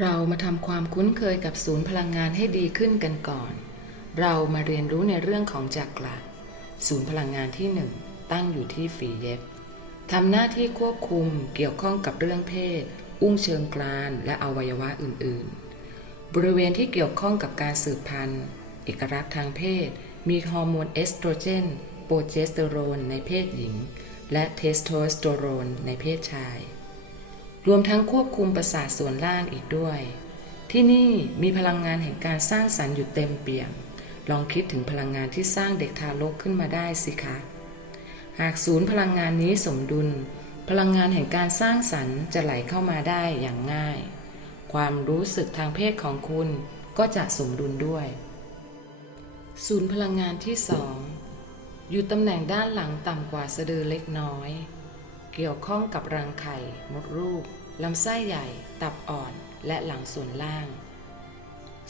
เรามาทำความคุ้นเคยกับศูนย์พลังงานให้ดีขึ้นกันก่อน เรามาเรียนรู้ในเรื่องของจักระศูนย์พลังงานที่หนึ่งตั้งอยู่ที่ฝีเย็บทำหน้าที่ควบคุมเกี่ยวข้องกับเรื่องเพศ อุ้งเชิงกรานและอวัยวะอื่น ๆ บริเวณที่เกี่ยวข้องกับการสืบพันธุ์ เอกลักษณ์ทางเพศ มีฮอร์โมนเอสโตรเจน โปรเจสเตอโรนในเพศหญิง และเทสโทสเตอโรนในเพศชาย รวมทั้งควบคุมประสาทส่วนล่างอีกด้วย ที่นี่มีพลังงานแห่งการสร้างสรรค์อยู่เต็มเปี่ยม ลองคิดถึงพลังงานที่สร้างเด็กทารกขึ้นมาได้สิคะ หากศูนย์พลังงานนี้สมดุล พลังงานแห่งการสร้างสรรค์จะไหลเข้ามาได้อย่างง่าย ความรู้สึกทางเพศของคุณก็จะสมดุลด้วย ศูนย์พลังงานที่สองอยู่ตำแหน่งด้านหลังต่ำกว่าสะดือเล็กน้อย เกี่ยวข้องกับรังไข่ มดลูกลำไส้ใหญ่ ตับอ่อนและหลังส่วนล่าง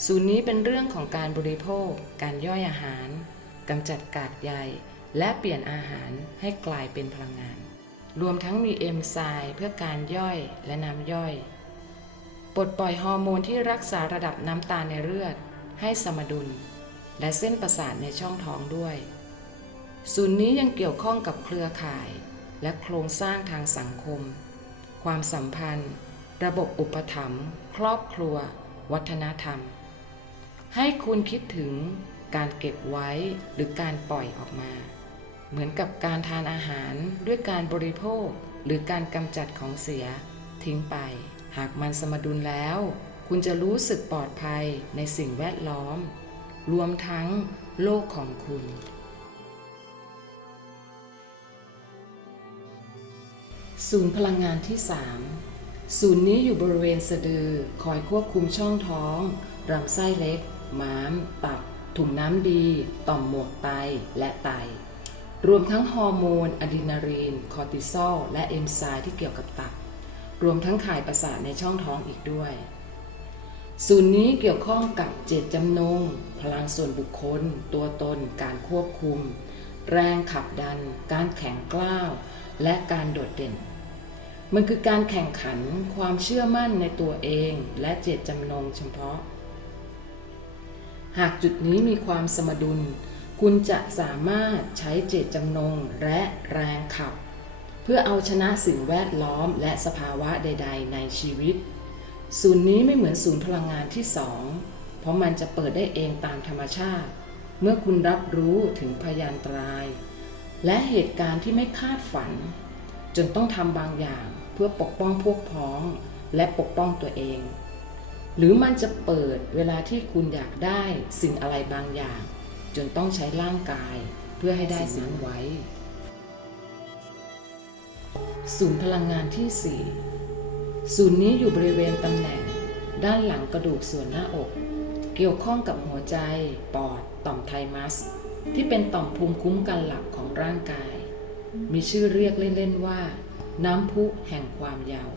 ศูนนี้เป็นเรื่องของการบริโภค การย่อยอาหารกำจัดกากใย และเปลี่ยนอาหารให้กลายเป็นพลังงาน รวมทั้งมีเอนไซม์เพื่อการย่อยและน้ำย่อย ปลดปล่อยฮอร์โมนที่รักษาระดับน้ำตาลในเลือด ให้สมดุล และเส้นประสาทในช่องท้องด้วยศูนนี้ยังเกี่ยวข้องกับเครือข่าย และโครงสร้างทางสังคม ความสัมพันธ์ ระบบอุปถัมภ์ครอบครัว วัฒนธรรม ให้คุณคิดถึงการเก็บไว้หรือการปล่อยออกมา เหมือนกับการทานอาหารด้วยการบริโภค หรือการกำจัดของเสีย ทิ้งไป หากมันสมดุลแล้ว คุณจะรู้สึกปลอดภัยในสิ่งแวดล้อม รวมทั้งโลกของคุณ ศูนย์พลังงานที่ 3 ศูนย์นี้อยู่บริเวณสะดือ คอยควบคุมช่องท้องลำไส้เล็ก ม้าม ตับ ถุงน้ำดี ต่อมหมวกไต และไต รวมทั้งฮอร์โมนอะดรีนาลีน คอร์ติซอล และเอนไซม์ที่เกี่ยวกับตับ รวมทั้งข่ายประสาทในช่องท้องอีกด้วย ศูนย์นี้เกี่ยวข้องกับเจตจำนง พลังส่วนบุคคล ตัวตน การควบคุม แรงขับดัน การแข็งกล้าว และการโดดเด่น มันคือการแข่งขันความเชื่อมั่นในตัวเองและเจตจำนงเฉพาะ หากจุดนี้มีความสมดุล คุณจะสามารถใช้เจตจำนงและแรงขับ เพื่อเอาชนะสิ่งแวดล้อมและสภาวะใด ๆ ในชีวิต ศูนย์นี้ไม่เหมือนศูนย์พลังงานที่สองเพราะมันจะเปิดได้เองตามธรรมชาติ เมื่อคุณรับรู้ถึงพยานตราย และเหตุการณ์ที่ไม่คาดฝันจนต้องทำบางอย่าง เพื่อปกป้องพวกพ้องและปกป้องตัวเอง หรือมันจะเปิดเวลาที่คุณอยากได้สิ่งอะไรบางอย่าง จนต้องใช้ร่างกายเพื่อให้ได้สิ่งนั้นไว้ ศูนย์พลังงานที่ 4 ศูนย์นี้อยู่บริเวณตำแหน่ง ด้านหลังกระดูกส่วนหน้าอก เกี่ยวข้องกับหัวใจ ปอด ต่อมไทมัส ที่เป็นต่อมภูมิคุ้มกันหลักของร่างกาย มีชื่อเรียกเล่นๆว่า น้ำพุแห่งความยาว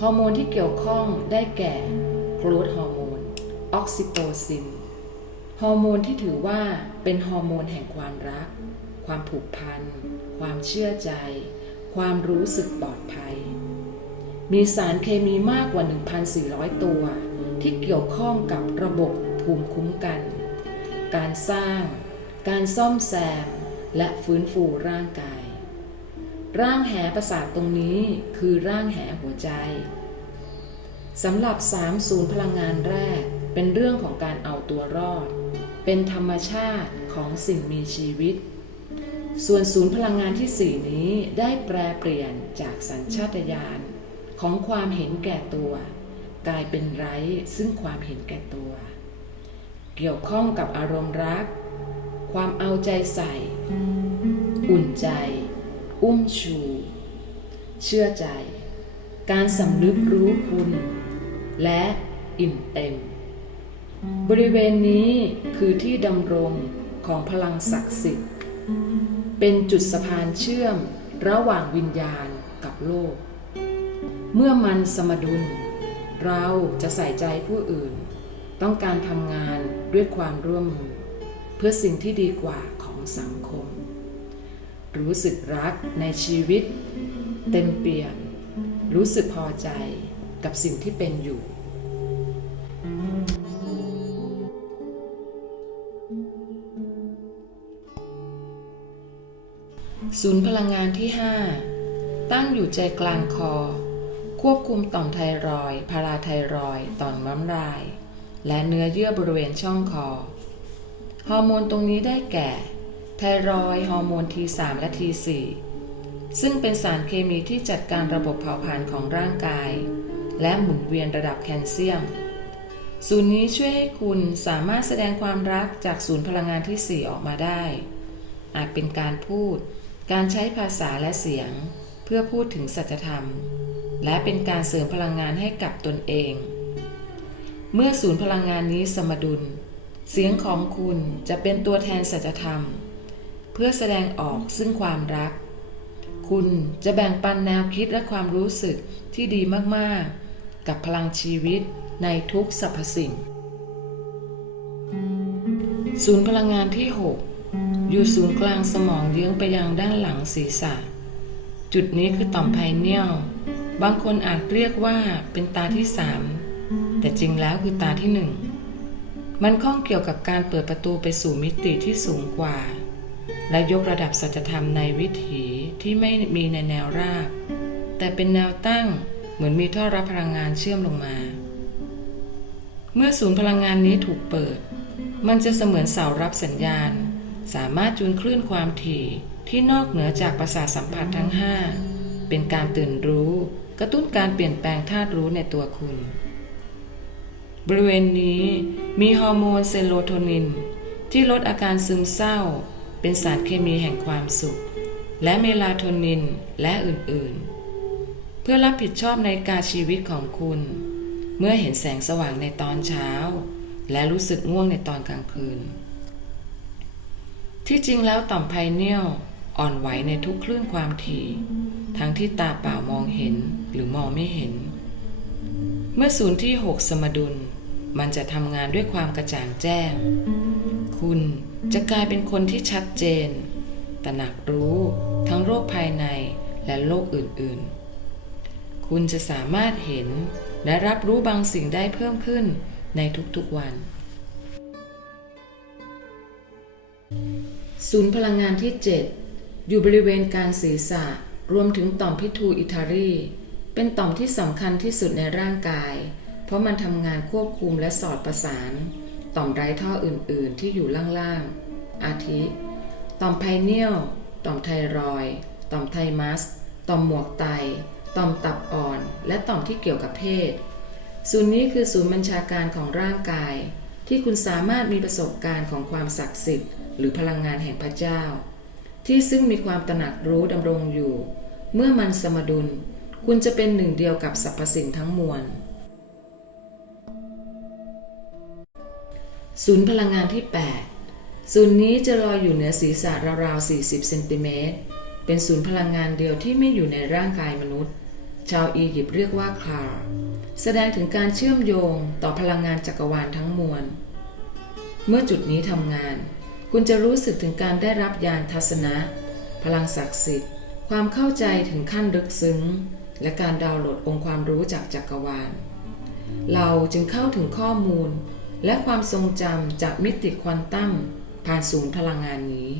ฮอร์โมนที่เกี่ยวข้องได้แก่โกรทฮอร์โมน ออกซิโตซิน ฮอร์โมนที่ถือว่าเป็นฮอร์โมนแห่งความรัก ความผูกพัน ความเชื่อใจ ความรู้สึกปลอดภัย มีสารเคมีมากกว่า 1,400 ตัว ที่เกี่ยวข้องกับระบบภูมิคุ้มกัน การสร้าง การซ่อมแซม และฟื้นฟูร่างกาย ร่างแหประสาทตรงนี้คือร่างแหหัวใจสำหรับ3ศูนย์พลังงานแรกเป็นเรื่องของการเอาตัวรอด เป็นธรรมชาติของสิ่งมีชีวิต ส่วนศูนย์พลังงานที่ 4 นี้ได้แปรเปลี่ยนจากสัญชาตญาณของความเห็นแก่ตัว กลายเป็นไร้ซึ่งความเห็นแก่ตัว เกี่ยวข้องกับอารมณ์รัก ความเอาใจใส่ อุ่นใจ อุ้มชู เชื่อใจ การสำนึกรู้คุณ และอิ่มเต็ม บริเวณนี้คือที่ดำรงของพลังศักดิ์สิทธิ์ เป็นจุดสะพานเชื่อมระหว่างวิญญาณกับโลก เมื่อมันสมดุล เราจะใส่ใจผู้อื่น ต้องการทำงานด้วยความร่วมมือ เพื่อสิ่งที่ดีกว่าของสังคม รู้สึกรักในชีวิต เต็มเปี่ยม รู้สึกพอใจกับสิ่งที่เป็นอยู่ศูนย์พลังงานที่ 5 ตั้งอยู่ใจกลางคอ ควบคุมต่อมไทรอยพาราไทรอยต่อมน้ำลาย และเนื้อเยื่อบริเวณช่องคอ ฮอร์โมนตรงนี้ได้แก่ ไทรอยฮอร์โมน T3 และ T4 ซึ่งเป็นสารเคมีที่จัดการระบบเผาผลาญของร่างกาย และหมุนเวียนระดับแคลเซียม ศูนย์นี้ช่วยให้คุณสามารถแสดงความรักจากศูนย์พลังงานที่ 4 ออกมาได้ อาจเป็นการพูด การใช้ภาษาและเสียง เพื่อพูดถึงสัจธรรม และเป็นการเสริมพลังงานให้กับตนเอง เมื่อศูนย์พลังงานนี้สมดุล เสียงของคุณจะเป็นตัวแทนสัจธรรม เพื่อแสดงออกซึ่งความรัก คุณจะแบ่งปันแนวคิดและความรู้สึกที่ดีมากๆ กับพลังชีวิตในทุกสรรพสิ่ง ศูนย์พลังงานที่ 6 อยู่ศูนย์กลางสมองเยื้องไปยังด้านหลังศีรษะ จุดนี้คือต่อมไพเนียลบางคนอาจเรียกว่าเป็นตาที่สามแต่จริงแล้วคือตาที่หนึ่งมันข้องเกี่ยวกับการเปิดประตูไปสู่มิติที่สูงกว่า และยกระดับสัจธรรมในวิถีที่ไม่มีในแนวราบ แต่เป็นแนวตั้งเหมือนมีท่อรับพลังงานเชื่อมลงมา เมื่อศูนย์พลังงานนี้ถูกเปิด มันจะเสมือนเสารับสัญญาณ สามารถจูนคลื่นความถี่ที่นอกเหนือจากประสาทสัมผัสทั้ง 5 เป็นการตื่นรู้ กระตุ้นการเปลี่ยนแปลงธาตุรู้ในตัวคุณ บริเวณนี้มีฮอร์โมนเซโรโทนิน ที่ลดอาการซึมเศร้า เป็นสารเคมีแห่งความสุข และเมลาโทนินและอื่นๆ เพื่อรับผิดชอบในการชีวิตของคุณ เมื่อเห็นแสงสว่างในตอนเช้า และรู้สึกง่วงในตอนกลางคืน ที่จริงแล้วต่อมไพเนียลอ่อนไหวในทุกคลื่นความถี่ทั้งที่ตาเปล่ามองเห็นหรือมองไม่เห็น เมื่อศูนย์ที่ 6 สมดุล มันจะทำงานด้วยความกระจ่างแจ้ง คุณ จะกลายเป็นคนที่ชัดเจนตระหนักรู้ทั้งโรคภายในและโรคอื่นๆ คุณจะสามารถเห็นและรับรู้บางสิ่งได้เพิ่มขึ้นในทุกๆวัน ศูนย์พลังงานที่ 7 อยู่บริเวณกลางศีรษะ รวมถึงต่อมพิทูอิทารี เป็นต่อมที่สำคัญที่สุดในร่างกาย เพราะมันทำงานควบคุมและสอดประสาน ต่อมไร้ท่ออื่นๆ ที่อยู่ล่างๆ อาทิ ต่อมไพเนียล ต่อมไทรอย ต่อมไทมัส ต่อมหมวกไต ต่อมตับอ่อน และต่อมที่เกี่ยวกับเพศ ศูนย์นี้คือศูนย์บัญชาการของร่างกาย ที่คุณสามารถมีประสบการณ์ของความศักดิ์สิทธิ์ หรือพลังงานแห่งพระเจ้า ที่ซึ่งมีความตระหนักรู้ดำรงอยู่ เมื่อมันสมดุล คุณจะเป็นหนึ่งเดียวกับสรรพสิ่งทั้งมวล ศูนย์พลังงานที่ 8 ศูนย์นี้จะลอยอยู่เหนือศีรษะราวๆ 40 เซนติเมตร เป็นศูนย์พลังงานเดียวที่ไม่อยู่ในร่างกายมนุษย์ ชาวอียิปต์เรียกว่าคลาร์แสดงถึงการเชื่อมโยงต่อพลังงานจักรวาลทั้งมวล เมื่อจุดนี้ทำงาน คุณจะรู้สึกถึงการได้รับยานทัศนะ พลังศักดิ์สิทธิ์ ความเข้าใจถึงขั้นลึกซึ้ง และการดาวน์โหลดองค์ความรู้จากจักรวาล เราจึงเข้าถึงข้อมูล และความทรงจำจากมิติควอนตัมผ่านศูนย์พลังงานนี้